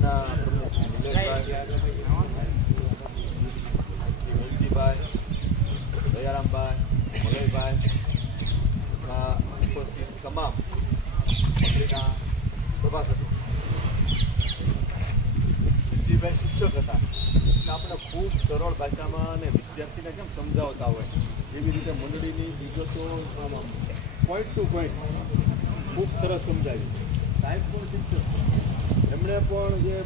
ગામના પ્રમુખ શ્રી નિલેશભાઈ, શ્રી વેલજીભાઈ, દયારામભાઈ, મલયભાઈ, ઉપસ્થિત તમામ મંડળીના સભાસદો. વિજયભાઈ શિક્ષક હતા એટલે આપણે ખૂબ સરળ ભાષામાં અને વિદ્યાર્થીને કેમ સમજાવતા હોય એવી રીતે મંડળીની વિગતો પોઈન્ટ ટુ પોઈન્ટ ખૂબ સરસ સમજાવી. સાહેબ પણ શિક્ષક, એમણે પણ જે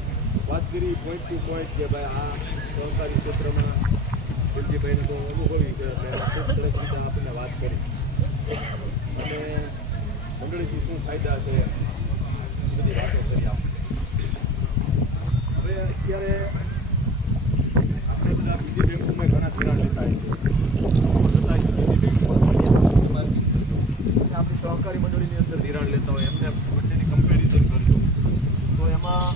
વાત કરી પોઈન્ટ ટુ પોઈન્ટ કે ભાઈ આ સહકારી ક્ષેત્રમાં વેલજીભાઈને તો અનુભવી છે એટલે ખૂબ સરસ રીતે આપણને વાત કરી અને મંડળીથી શું ફાયદા છે બધી વાતો કરી આપણે. હવે અત્યારે આપણે બધા બીજી બેંકોમાં ઘણા ધિરાણ લેતા હોય છે બીજી બેંકોમાં આપણી સહકારી મંડળીની અંદર ધિરાણ લેતા હોય એમને બંનેની કમ્પેરિઝન કરજો તો એમાં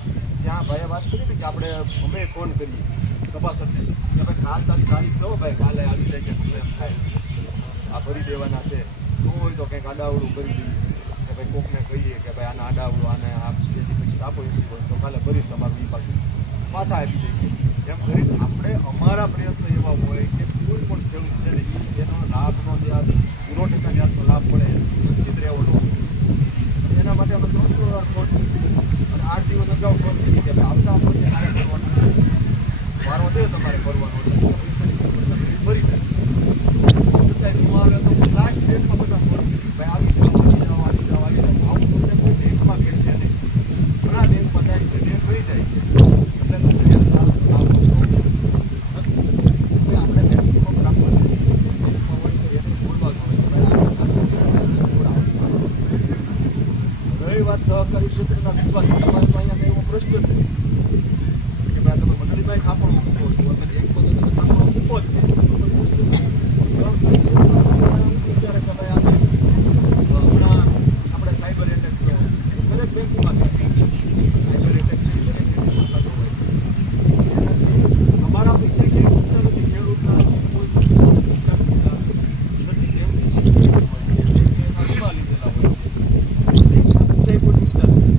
ત્યાં ભાઈએ વાત કરી ને કે આપણે અમે ફોન કરીએ તપાસને કે ભાઈ કાલ તારીખ છે ભાઈ કાલે આવી જાય કે એમ થાય આ ભરી દેવાના છે શું હોય તો કંઈક આડાવડું કરી દઈએ કે ભાઈ કોકને કહીએ કે ભાઈ આના આડાવડું આને આ જેથી પૈસા આપો એટલી હોય તો કાલે ભરી તમારું એ પાછું પાછા આપી દઈએ. એમ કરીને આપણે અમારા પ્રયત્ન એવા હોય કે કોઈ પણ ખેડૂત છે ને એનો લાભનો જે આ 0% વ્યાજનો લાભ મળે વંચિત રહેવાનો એના માટે અમે 3 વાર ફોન અને 8 દિવસ અગાઉ ફોન કરી કે આવતા વર્ષે મારે ભરવાનું વારો છે તમારે ભરવાનો પૈસાની ભરી થાય છતાંય નો આવે તો લાસ્ટ ડેટમાં બધા ફોન ભાઈ આવી જાઓ આવું તો કોઈ બેંકમાં ઘેરશે નહીં ઘણા બેંકમાં જાય છે બેંક ભરી જાય છે આપણે મેક્સિમમ રાખવાનું રહી વાત સહકારી ક્ષેત્રના વિશ્વાસ તમારે તો અહીંયા કંઈ એવો પ્રશ્ન જ નથી કે ભાઈ તમે મંડળીમાં ખાપણ મૂકવો છો અને એક બધો તમે ખાપણ મૂકો જ વિચારે કે ભાઈ હમણાં આપણે સાયબર એટેક થયો દરેક બેંકમાં સાયબર એટેક છે દરેક બેંકમાં થતો હોય અમારા પૈસા ક્યાંય મૂકતા નથી ખેડૂતના કોઈ પૈસા મૂકતા નથી બેંકની સિક્યુરિટી હોય છે બેંકે એના વીમા લીધેલા હોય છે કોઈ પૂછતા નથી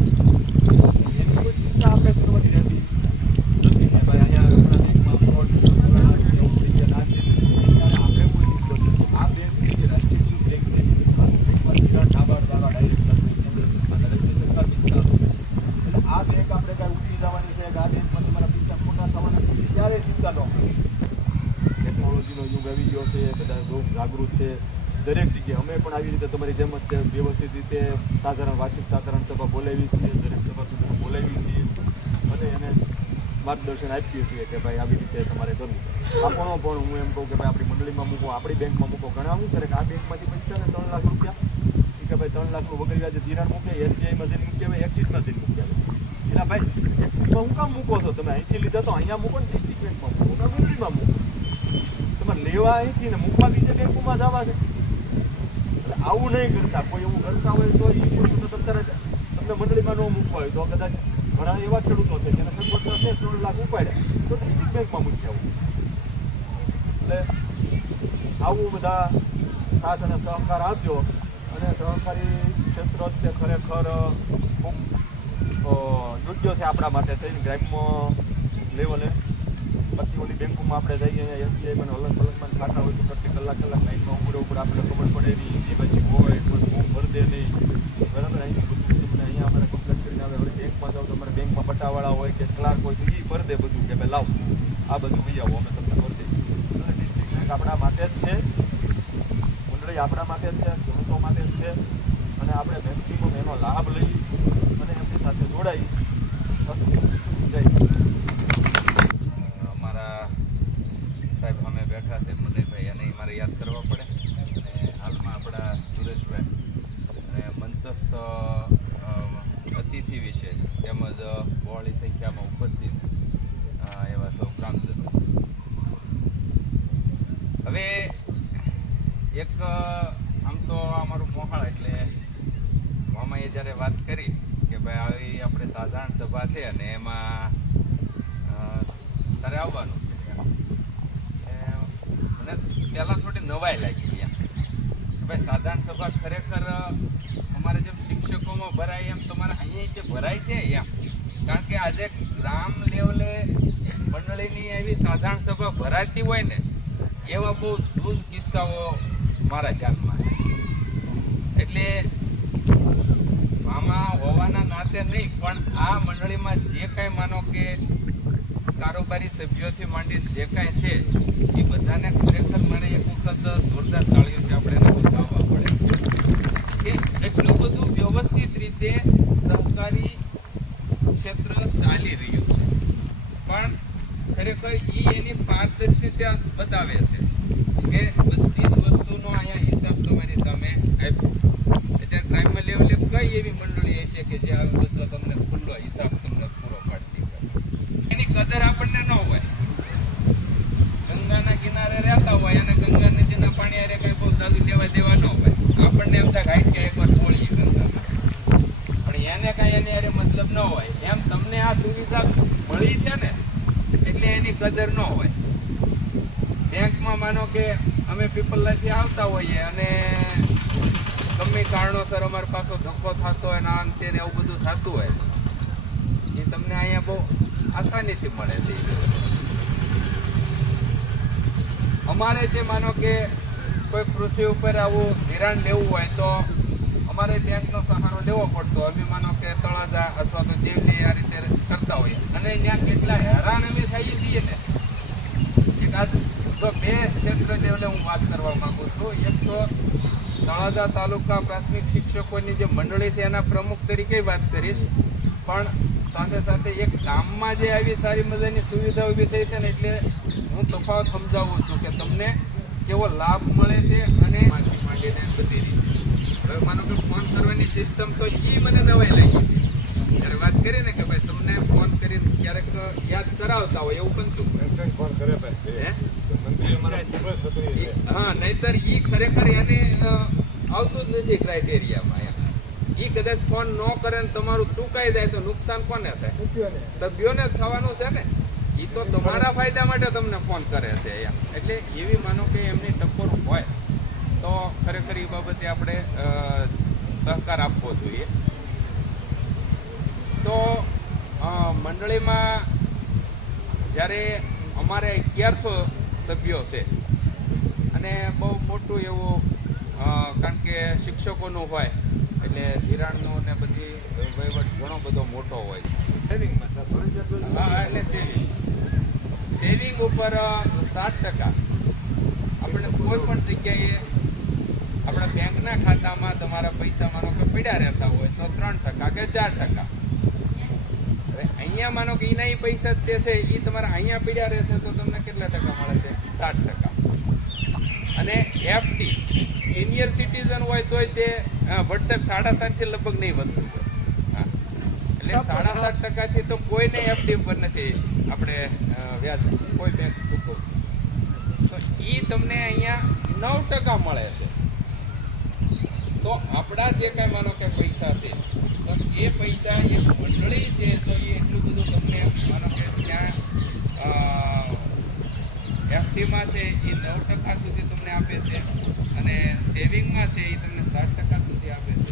એની કોઈ ચિંતા આપણે કરવાની રહેતી નથી કે ભાઈ અહીંયા આપણા બેંકમાં ફ્રોડ એવું થઈ ગયા ના થઈ ત્યારે આપણે કોઈ લીધો નથી. આ બેંક છે જે રાષ્ટ્રીયકૃત બેંક છે બેંકમાં ધિરાણ નાબાર્ડ દ્વારા ડાયરેક્ટ કેન્દ્ર સરકાર રાજ્ય સરકાર પૈસા એટલે આ બેંક આપણે કાંઈ ઉઠી જવાની છે કે આ બેંકમાં તમારા પૈસા ખોટા થવાના છે ત્યારે ચિંતા ન કરવી. ટેકનોલોજીનો યુગ આવી ગયો છે બધા બહુ જાગૃત છે દરેક જગ્યાએ. અમે પણ આવી રીતે તમારી જેમ જ વ્યવસ્થિત રીતે સાધારણ વાર્ષિક સાધારણ સભા બોલાવી છીએ દરેક સભા સુધી બોલાવી છીએ અને એને માર્ગદર્શન આપીએ છીએ કે ભાઈ આવી રીતે તમારે કરવું. આપણો પણ હું એમ કહું કે ભાઈ આપણી મંડળીમાં મૂકો આપણી બેંકમાં મૂકો. ઘણા શું કરે કે આ બેંકમાંથી પૈસા ને 3 લાખ રૂપિયા કે ભાઈ 3 લાખનું વગર વ્યાજે ધિરાણ મૂકે SBIમાં જઈને મૂકી આવે એક્સિસમાં જઈને મૂકી આવે એના ભાઈ એક્સિસમાં હું કામ મૂકો છો તમે અહીંથી લીધા તો અહીંયા મૂકો ને ડિસ્ટ્રિક્ટ બેંકમાં મૂકો કે મંડળીમાં મૂકો તમારે લેવા અહીંથી ને મૂકવા બીજે બેંકોમાં જવા છે. આવું નહીં કરતા. કોઈ એવું કરતા હોય તો એ વસ્તુ તમને મંડળીમાં ન મૂકવા હોય તો કદાચ ઘણા એવા ખેડૂતો છે જેને સગવડ છે 3 લાખ ઉપાડ્યા તો ડિસ્ટ્રિક્ટ બેંકમાં મૂકી આવું. એટલે આવું બધા સાથ અને સહકાર આપજો અને સહકારી ક્ષેત્ર તે ખરેખર ખૂબ યોગ્ય છે આપણા માટે થઈને ગ્રામ્ય લેવલે. બાકી ઓલી બેંકોમાં આપણે જઈએ SBIમાં અલગમાં ખાતા હોય તો પ્રતિ કલાક લાઈનમાં ઉપર આપણે ખબર પડે નહીં જે બાજુ હોય કોઈ ફોર્મ ભરી દે નહીં બરાબર. અહીંથી બધું તમને અહીંયા અમારે કમ્પ્લેન કરીને આવે વળી બેંકમાં જાઓ તો અમારે બેંકમાં પટ્ટાવાળા હોય કે ક્લાર્ક હોય તો એ ભરી દે બધું કે ભાઈ લાવ આ બધું લઈ આવો અમે તમને ભરી દઈએ. એટલે ડિસ્ટ્રિક્ટ બેંક આપણા માટે જ છે મંડળી આપણા માટે જ છે ખેડૂતો માટે જ છે અને આપણે મેક્સિમમ એનો લાભ લઈ અને એમની સાથે જોડાઈ બસ જય સાહેબ અમે બેઠા છે મદયભાઈ એને મારે યાદ કરવા પડે અને હાલમાં આપણા સુરેશભાઈ અને મંચસ્થ અતિથિ વિશેષ તેમજ બહોળી સંખ્યામાં ઉપસ્થિત એવા સૌ ગ્રામજનો. હવે એક આમ તો અમારું મોહાળ એટલે મામાએ જ્યારે વાત કરી કે ભાઈ આવી આપણે સાધારણ સભા છે અને એમાં તારે આવવાનું પહેલાં થોડી નવાઈ લાગી એમ ભાઈ સાધારણ સભા ખરેખર અમારે જેમ શિક્ષકોમાં ભરાય એમ તમારે અહીંયા જે ભરાય છે એમ કારણ કે આજે ગ્રામ લેવલે મંડળીની એવી સાધારણ સભા ભરાતી હોય ને એવા બહુ જૂજ કિસ્સાઓ મારા ધ્યાનમાં છે. એટલે આમાં હોવાના નાતે નહીં, પણ આ મંડળીમાં જે કાંઈ માનો કે કારોબારી સભ્યોથી માંડીને જે કાંઈ છે એ બધાને ખરેખર મને એક વખત જોરદાર તાળીઓથી આપણે એને બતાવવા પડે કે એટલું બધું વ્યવસ્થિત રીતે સહકારી ક્ષેત્ર ચાલી રહ્યું છે. પણ ખરેખર એની પારદર્શિતા બતાવે છે કે બધી જ વસ્તુનો અહીંયા હિસાબ તમારી સામે આપ્યો. એટલે ગ્રામ્ય લેવલે કઈ એવી મંડળી હશે કે જે આ બધો તમને ખુલ્લો હિસાબ તમને પૂરો પાડતી હોય? એની કદર આપણને ન હોય. ગંગાના કિનારે રહેતા હોય અને ગંગા નદીના પાણી હારે કઈ બહુ જાજુ લેવા દેવા ન હોય. આપણને એમ થાય હાઈટ કે એકવાર બોલીએ ગંગામાં, પણ એને કઈ એની હારે મતલબ ન હોય. એમ તમને આ સુવિધા મળી છે ને એટલે એની કદર ન હોય. બેંકમાં માનો કે અમે પીપલથી આવતા હોઈએ અને ગમે કારણોસર અમારે પાછો ધક્કો થતો હોય ને આમ તેને એવું બધું થતું હોય એ તમને અહીંયા બહુ આસાનીથી મળે છે. અમારે જે માનો કે કોઈ કૃષિ ઉપર આવું ધિરાણ લેવું હોય તો અમારે બેંકનો સહારો લેવો પડતો. અમે માનો કે તળાજા અથવા તો જેવી આ રીતે કરતા હોઈએ અને ત્યાં કેટલા હેરાન અમે થઈએ છીએ ને. એક આ તો બે ક્ષેત્ર લેવલે હું વાત કરવા માંગુ છું. એક તો તળાજા તાલુકા પ્રાથમિક શિક્ષકોની જે મંડળી છે એના પ્રમુખ તરીકે વાત કરીશ, પણ સાથે સાથે એક ગામમાં જે આવી સારી મજાની સુવિધા ઊભી થઈ છે ને એટલે હું તફાવત સમજાવું છું કે તમને કેવો લાભ મળે છે અને માંડીને બધી રીતે. હવે માનો કે ફોન કરવાની સિસ્ટમ તો એ મને નવાઈ લાગી. ત્યારે વાત કરી ને કે ભાઈ તમને ફોન કરીને ક્યારેક યાદ કરાવતા હોય એવું બનતું. ફોન કરે ભાઈ હા, નહીતર ઈ ખરેખર એને આવતું જ નથી ક્રાઇટેરિયામાં. ઈ કદાચ ફોન ન કરે ને તમારું ચૂકાઈ જાય તો નુકસાન કોને થાય? સભ્યોને થવાનું છે ને. ઈ તો તમારા ફાયદા માટે તમને ફોન કરે છે એમ. એટલે એવી માનો કે એમની ટકોર હોય તો ખરેખર એ બાબતે આપણે સહકાર આપવો જોઈએ. તો મંડળીમાં જ્યારે અમારે 1100 સભ્યો છે અને બહુ મોટું એવું કારણ કે શિક્ષકોનું હોય એટલે ધિરાણનો ને બધી વહીવટ ઘણો બધો મોટો હોય. હા, એટલે સેવિંગ ઉપર 7% આપણે કોઈ પણ જગ્યાએ આપણા બેંકના ખાતામાં તમારા પૈસા માનો કે પડ્યા રહેતા હોય તો 3% કે 4%. અહીંયા માનો કે એના પૈસા જે છે એ તમારા અહીંયા પડ્યા રહેશે તો તમને કેટલા ટકા મળે છે? 7%. અને એફડી સિનિયર સિટીઝન હોય તોય તે વોટ્સએપ 7.5 થી લગભગ નહીં વધતું હોય. હા, એટલે 7.5% તો કોઈને એફડી ઉપર નથી આપણે વ્યાજ કોઈ બેંક ચૂકવતું. તો એ તમને અહીંયા 9% મળે છે. તો આપણા જે કાંઈ માનો કે પૈસા છે તો એ પૈસા એક મંડળી છે તો એ એટલું બધું તમને માનો કે ત્યાં એફડીમાં છે એ 9% સુધી તમને આપે છે અને સેવિંગમાં છે એ તમને 7% સુધી આપે છે.